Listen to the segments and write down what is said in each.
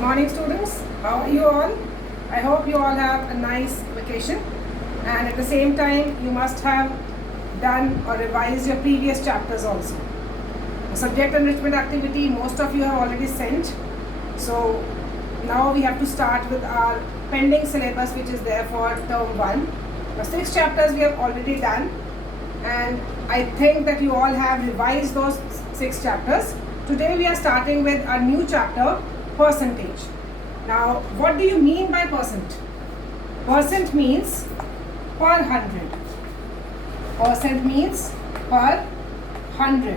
Good morning, students. How are you all? I hope you all have a nice vacation, and at the same time you must have done or revised your previous chapters also. The subject enrichment activity most of you have already sent, so now we have to start with our pending syllabus which is there for term 1. The 6 chapters we have already done, and I think that you all have revised those 6 chapters. Today we are starting with a new chapter, percentage. Now what do you mean by percent? Percent means per 100. Percent means per 100.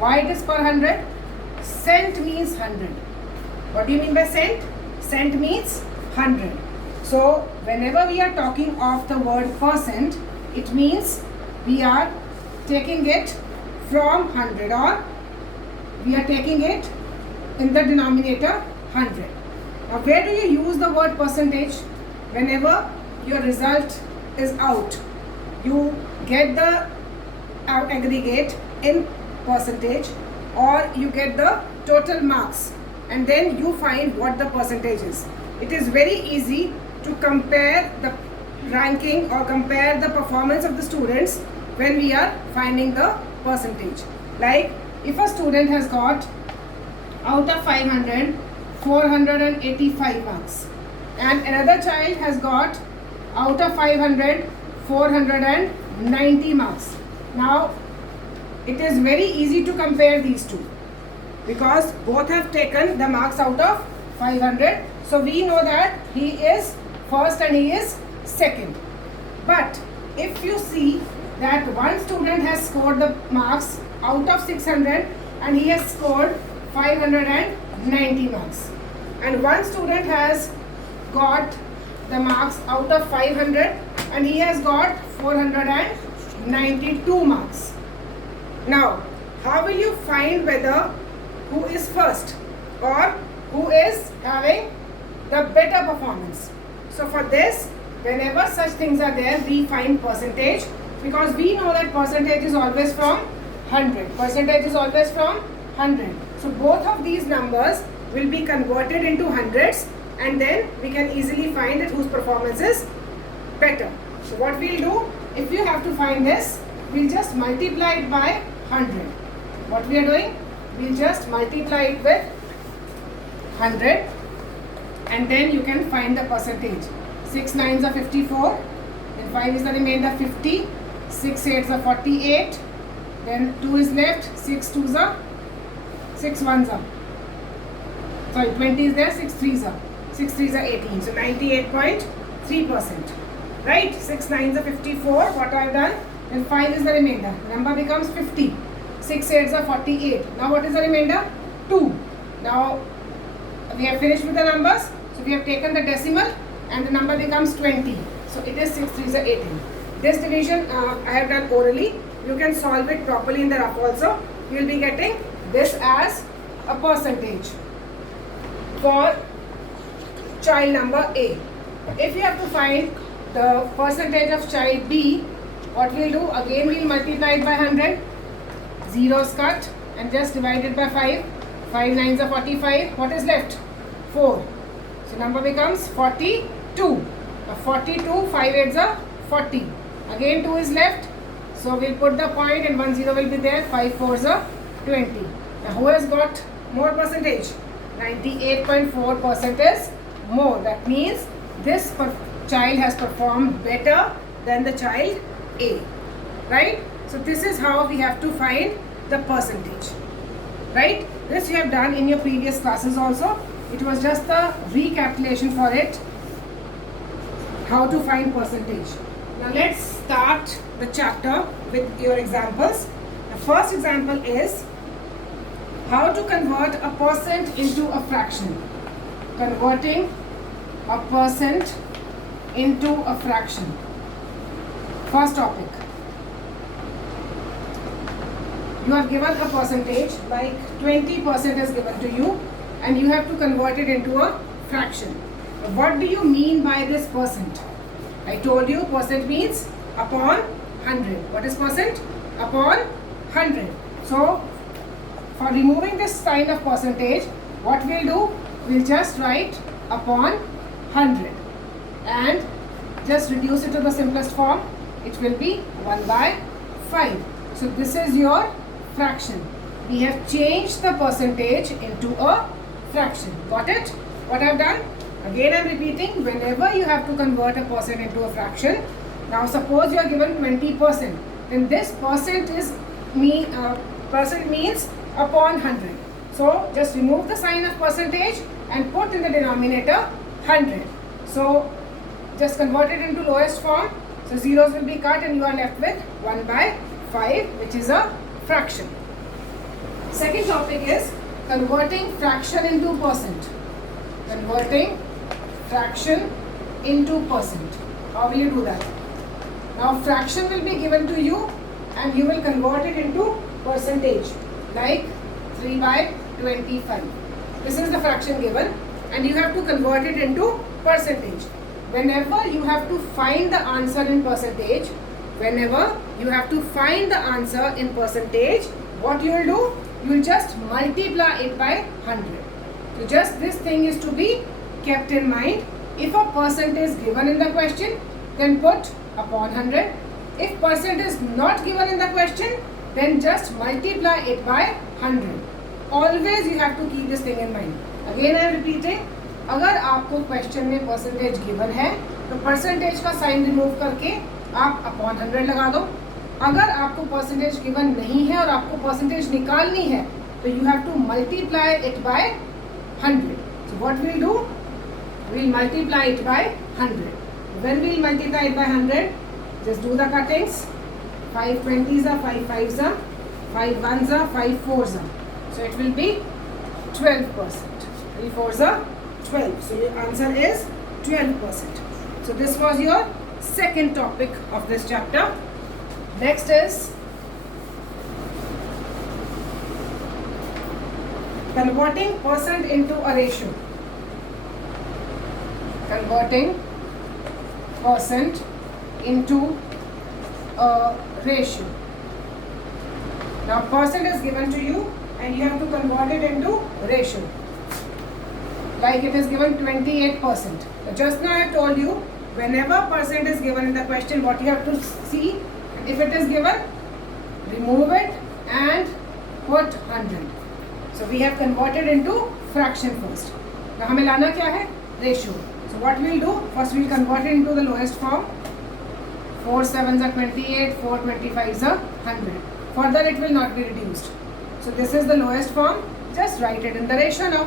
Why it is per 100? Cent means 100. What do you mean by cent? Cent means 100. So whenever we are talking of the word percent, it means we are taking it from 100, or we are taking it in the denominator 100. Now where do you use the word percentage? Whenever your result is out, you get the aggregate in percentage, or you get the total marks, and then you find what the percentage is. It is very easy to compare the ranking or compare the performance of the students when we are finding the percentage. Like if a student has got out of 500 485 marks, and another child has got out of 500 490 marks. Now it is very easy to compare these two because both have taken the marks out of 500, so we know that he is first and he is second. But if you see that one student has scored the marks out of 600 and he has scored 590 marks, and one student has got the marks out of 500 and he has got 492 marks. Now how will you find whether who is first or who is having the better performance? So for this, whenever such things are there, we find percentage, because we know that percentage is always from 100. Percentage is always from 100. So both of these numbers will be converted into hundreds, and then we can easily find that whose performance is better. So what we'll do, if you have to find this, we'll just multiply it by 100. What we are doing, we'll just multiply it with 100, and then you can find the percentage. 6 9s are 54, then 5 is the remainder 50, 6 8s are 48, then 2 is left, 6 2s are 6 1s are, sorry, 20 is there, 6 3s are, 6 3s are 18, so 98.3%. Right? 6 9s are 54, what I have done, then 5 is the remainder, number becomes 50, 6 8s are 48, now what is the remainder? 2. Now we have finished with the numbers, so we have taken the decimal and the number becomes 20, so it is 6 3s are 18. This division I have done orally. You can solve it properly in the rough also. You will be getting this as a percentage for child number A. If you have to find the percentage of child B, what we'll do, again we'll multiply it by 100, zeros cut, and just divide it by 5. 5 9s are 45, what is left? 4. So number becomes 42. 42, 5 8s are 40. Again 2 is left, so we'll put the point and 1 0 will be there. 5 4s are 20. Now who has got more percentage? 98.4% is more. That means this child has performed better than the child A. Right? So this is how we have to find the percentage. Right? This you have done in your previous classes also. It was just a recapitulation for it, how to find percentage. Now let's start the chapter with your examples. The first example is how to convert a percent into a fraction. Converting a percent into a fraction. First topic. You are given a percentage, like 20% is given to you, and you have to convert it into a fraction. What do you mean by this percent? I told you percent means upon 100. What is percent? Upon 100. So for removing this sign of percentage, what we'll do, we'll just write upon 100 and just reduce it to the simplest form. It will be 1 by 5. So this is your fraction. We have changed the percentage into a fraction. Got it? What I've done? Again I'm repeating, whenever you have to convert a percent into a fraction. Now suppose you are given 20%, then this percent means upon 100. So just remove the sign of percentage and put in the denominator 100. So just convert it into lowest form. So zeros will be cut and you are left with 1 by 5, which is a fraction. Second topic is converting fraction into percent. Converting fraction into percent. How will you do that? Now fraction will be given to you and you will convert it into percentage, like 3 by 25. This is the fraction given and you have to convert it into percentage. Whenever you have to find the answer in percentage, what you will do? You will just multiply it by 100. So just this thing is to be kept in mind. If a percent is given in the question, then put upon 100. If percent is not given in the question, then just multiply it by 100. Always you have to keep this thing in mind. Again I am repeating, अगर आपको question में percentage given है तो percentage का sign remove करके आप upon 100 लगा दो. अगर आपको परसेंटेज गिवन नहीं है और आपको परसेंटेज निकालनी है तो you have to multiply it by 100. So what we'll do? We'll multiply it by 100. When we'll multiply it by 100, just do the cuttings. 5 20s are 5 5s are 5 1s are 5 4s are. So it will be 12%. 3 4s are 12. So your answer is 12%. So this was your second topic of this chapter. Next is converting percent into a ratio. Converting percent into a ratio. Now percent is given to you and you have to convert it into ratio. Like it is given 28%. Just now I told you, whenever percent is given in the question, what you have to see, if it is given, remove it and put 100. So we have converted into fraction first. Now हमें लाना क्या है? Ratio. So what we'll do? First we'll convert it into the lowest form. 4 7s are 28, 4 25s are 100. Further it will not be reduced. So this is the lowest form. Just write it in the ratio now.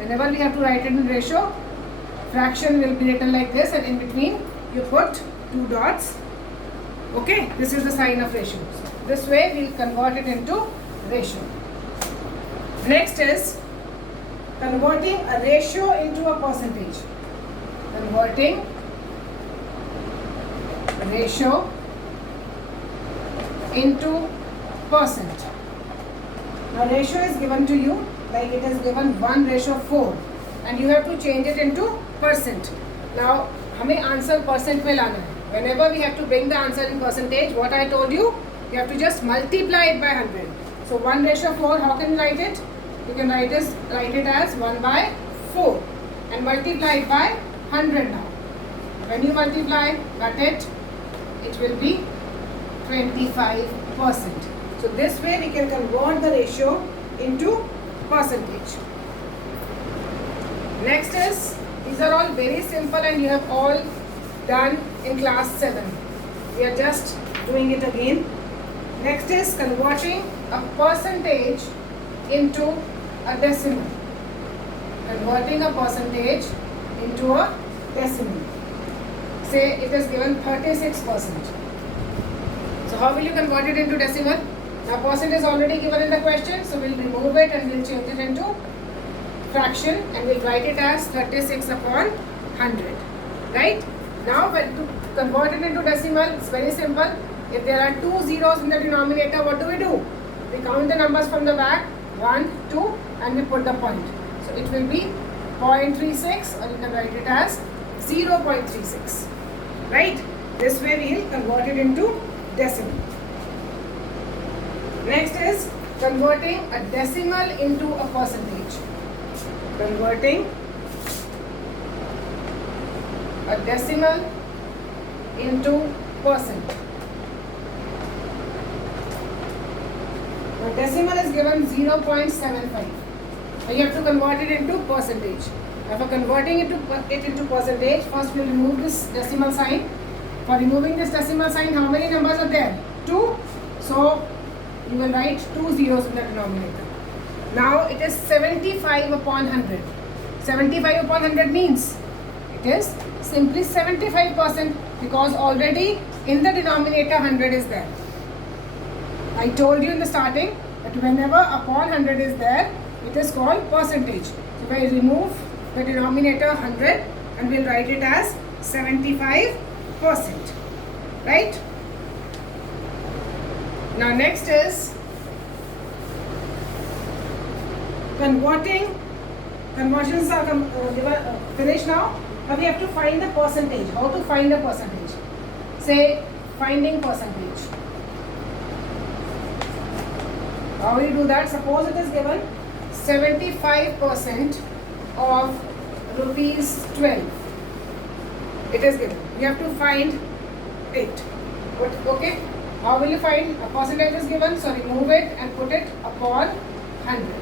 Whenever we have to write it in ratio, fraction will be written like this and in between you put 2 dots. Okay, this is the sign of ratio. So this way we will convert it into ratio. Next is converting a ratio into a percentage. Converting ratio into percent. Now ratio is given to you, like it is given 1:4 and you have to change it into percent. Now हमें answer percent में लाना है. Whenever we have to bring the answer in percentage, what I told you, you have to just multiply it by 100. So 1:4, how can you write it? You can write it as 1/4 and multiply it by 100 now. When you multiply, cut it will be 25%. So this way we can convert the ratio into percentage. Next is, these are all very simple and you have all done in class 7. We are just doing it again. Next is converting a percentage into a decimal. Converting a percentage into a decimal. Say it is given 36%. So how will you convert it into decimal? Now percent is already given in the question, so we'll remove it and we'll change it into fraction and we'll write it as 36 upon 100. Right? Now when to convert it into decimal, it's very simple. If there are 2 zeros in the denominator, what do? We count the numbers from the back, 1, 2 and we put the point. So it will be 0.36 or you can write it as 0.36. Right? This way we will convert it into decimal. Next is converting a decimal into a percentage. Converting a decimal into percent. The decimal is given 0.75. Now you have to convert it into percentage. Now for converting it into percentage, first we will remove this decimal sign. For removing this decimal sign, how many numbers are there? 2. So you will write 2 zeros in the denominator. Now it is 75 upon 100. 75 upon 100 means it is simply 75% because already in the denominator 100 is there. I told you in the starting that whenever upon 100 is there, it is called percentage. So if I remove the denominator 100 and we'll write it as 75%. Right? Now next is converting. Conversions are finished now. Now we have to find the percentage. How to find a percentage? Say finding percentage. How do you do that? Suppose it is given 75% of rupees 12. It is given. You have to find it. Okay? How will you find? A percentage is given, so remove it and put it upon 100.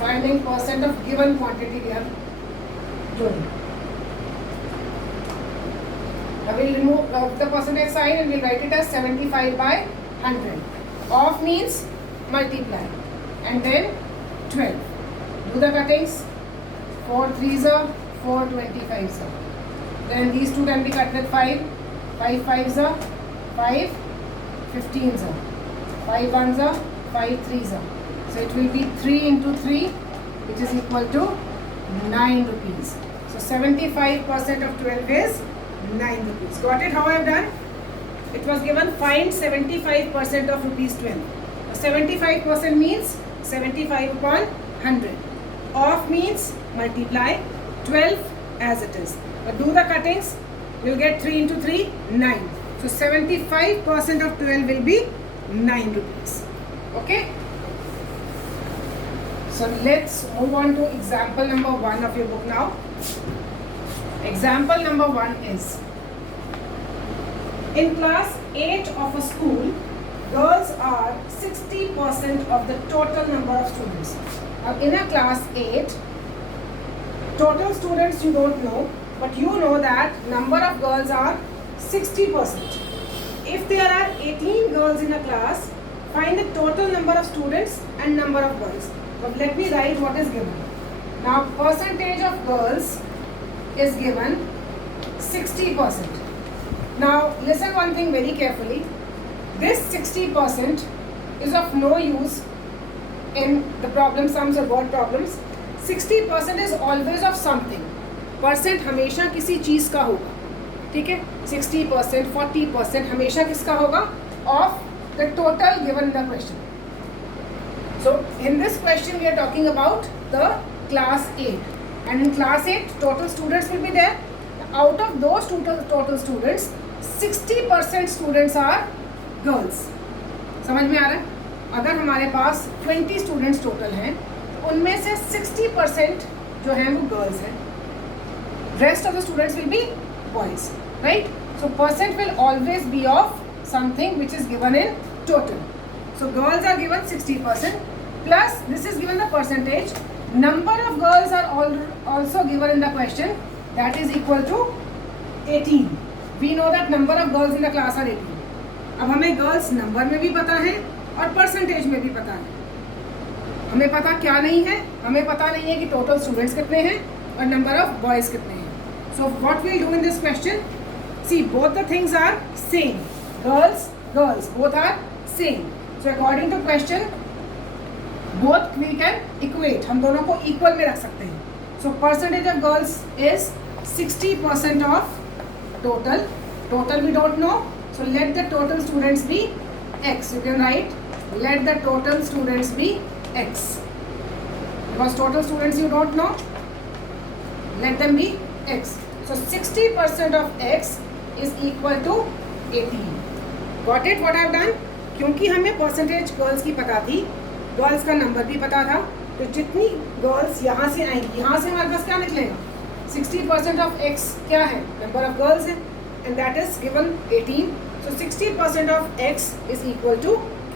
Finding percent of given quantity we are doing. I will remove the percentage sign and we'll write it as 75 by 100. Of means multiply. And then 12. Do the cuttings. 4 3s are 4 25s are. Then these two can be cut with 5. 5 5s are 5 15s are. 5 1s are 5 3s are. So it will be 3 into 3, which is equal to 9 rupees. So 75% of 12 is 9 rupees. Got it how I have done? It was given find 75% of rupees 12. 75% means 75 upon 100. Of means multiply 12 as it is. But do the cuttings. You will get 3 into 3, 9. So 75% of 12 will be 9 rupees. Okay? So let's move on to example number 1 of your book now. Example number 1 is, in class 8 of a school, girls are 60% of the total number of students. Now in a class 8, total students you don't know, but you know that number of girls are 60%. If there are 18 girls in a class, find the total number of students and number of boys. But let me write what is given. Now percentage of girls is given 60%. Now listen one thing very carefully. This 60% is of no use in the problem sums or word problems. 60% is always of something. Percent हमेशा किसी चीज का होगा. ठीक है? 60%, 40% हमेशा किसका होगा? Of the total given in the question. So in this question we are talking about the class 8, and in class 8 total students will be there. Out of those total students, 60% students are girls. समझ में आ रहा है? अगर हमारे पास 20 students total हैं तो उनमें से 60% जो हैं वो गर्ल्स हैं. Rest of the students will be boys, right? So percent will always be of something which is given in total. So girls are given 60%, plus this is given the percentage. Number of girls are also given in the question, that is equal to 18. We know that number of girls in the class are 18. अब हमें girls number में भी पता है और percentage में भी पता है. हमें पता क्या नहीं है? हमें पता नहीं है कि total students कितने हैं और number of boys कितने हैं. So what we'll do in this question? See, both the things are same. Girls, both are same. So according to question, both we can equate. हम दोनों को equal में रख सकते हैं. So percentage of girls is 60% of total. Total we don't know. So let the total students be X. You can write let the total students be X. Because total students you don't know. Let them be X. So 60% of X is equal to 18. Got it what I have done? क्योंकि हमें percentage girls की पता थी, girls का number भी पता था, तो जितनी गर्ल्स यहाँ से आएंगी, यहाँ से हमारे पास क्या निकलेगा, 60% ऑफ x क्या है, नंबर ऑफ गर्ल्स है, and that is given 18. So 60% of x is equal to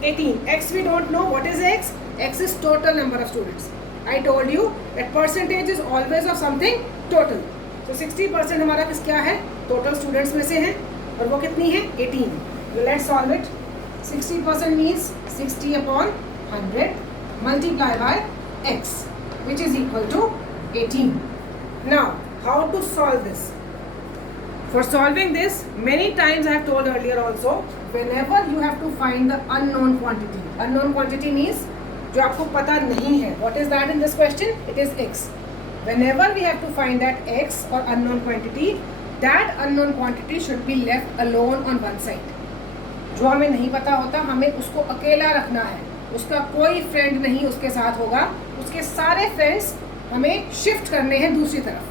18. X we don't know. What is x? X is total number of students. I told you that percentage is always of something total. So 60% हमारा किस क्या है, total students में से है, और वो कितनी है, 18. So let's solve it. 60% means 60 upon 100 multiply by x, which is equal to 18. Now, how to solve this? For solving this, many times I have told earlier also, whenever you have to find the unknown quantity. Unknown quantity means जो आपको पता नहीं है. What is that in this question? It is x. Whenever we have to find that x or unknown quantity, that unknown quantity should be left alone on one side. जो हमें नहीं पता होता, हमें उसको अकेला रखना है. उसका कोई फ्रेंड नहीं उसके साथ होगा. उसके सारे फ्रेंड्स हमें शिफ्ट करने हैं दूसरी तरफ.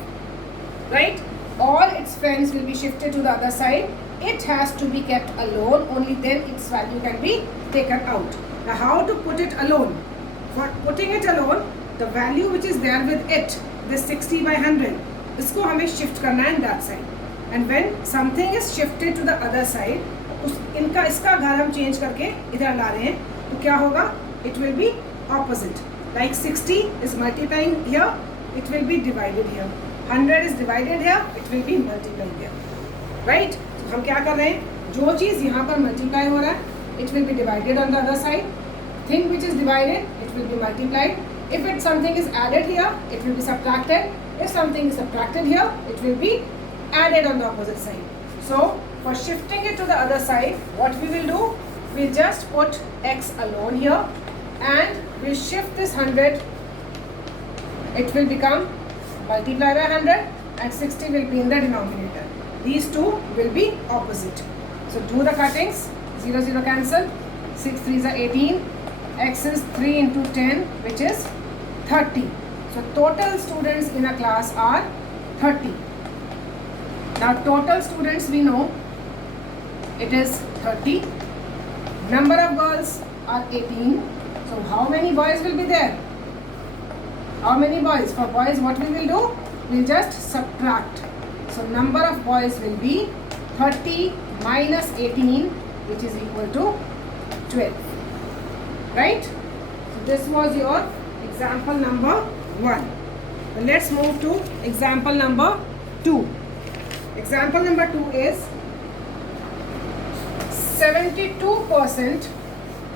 Right? All its friends will be shifted to the other side. It has to be kept alone, only then its value can be taken out. Now how to put it alone? For putting it alone, the value which is there with it, this 60 by 100, इसको हमें shift करना है that side. And when something is shifted to the other side, इनका इसका घर हम change करके इधर ला रहे हैं, तो क्या होगा? It will be opposite. Like 60 is multiplying here, it will be divided here. 100 is divided here, it will be multiplied here, right? So हम क्या कर रहे हैं, जो चीज़ यहाँ पर multiply हो रहा है, it will be divided on the other side. Thing which is divided, it will be multiplied. If something is added here, it will be subtracted. If something is subtracted here, it will be added on the opposite side. So for shifting it to the other side, what we will do, we'll just put x alone here, and we'll shift this 100. It will become multiply by 100, and 60 will be in the denominator. These two will be opposite. So do the cuttings. 0 0 cancel. 6 3s are 18. X is 3 into 10, which is 30. So total students in a class are 30. Now total students we know it is 30. Number of girls are 18. So how many boys will be there? How many boys? For boys, what we will do? We'll just subtract. So number of boys will be 30 minus 18, which is equal to 12. Right? So this was your example number 1. Now let's move to example number 2. Example number 2 is 72%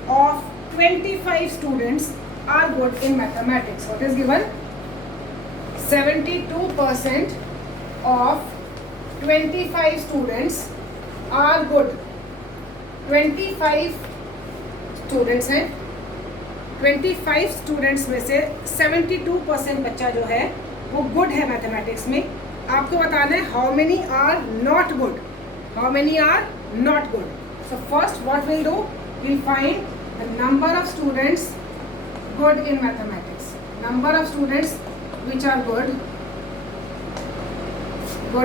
of 25 students are good in mathematics. What is given? 72% of 25 students are good. 25 students हैं. 25 students में से 72% बच्चा जो है वो good है mathematics में. आपको बताना है how many are not good. How many are not good. So first what we'll do, we'll find the number of students good in mathematics. Number of students which are good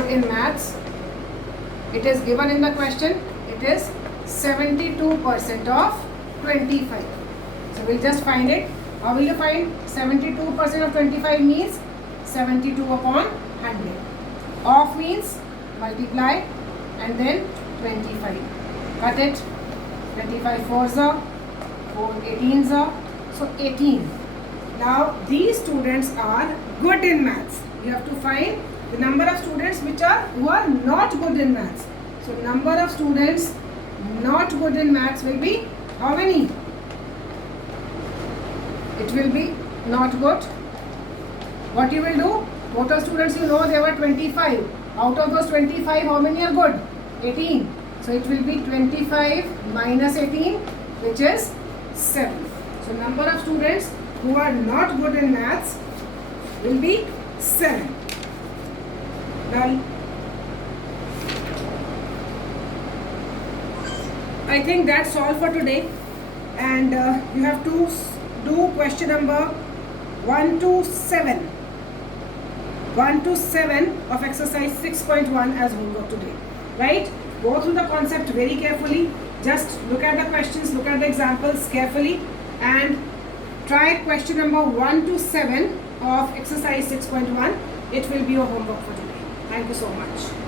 in maths. It is given in the question. It is 72% of 25. So we'll just find it. How will you find 72% of 25 means 72 upon 100. Of means multiply and then 25. Cut it. 25 fours are, 4 18s are. So 18. Now these students are good in maths. You have to find the number of students who are not good in maths. So number of students not good in maths will be how many? It will be not good. What you will do? Total students you know there were 25. Out of those 25, how many are good? 18. So it will be 25 minus 18, which is 7. So number of students who are not good in maths will be 7. Now I think that's all for today, and you have to do question number 1 to 7. 1 to 7 of exercise 6.1 as homework today. Right? Go through the concept very carefully. Just look at the questions, look at the examples carefully, and try question number 1 to 7 of exercise 6.1. It will be your homework for today. Thank you so much.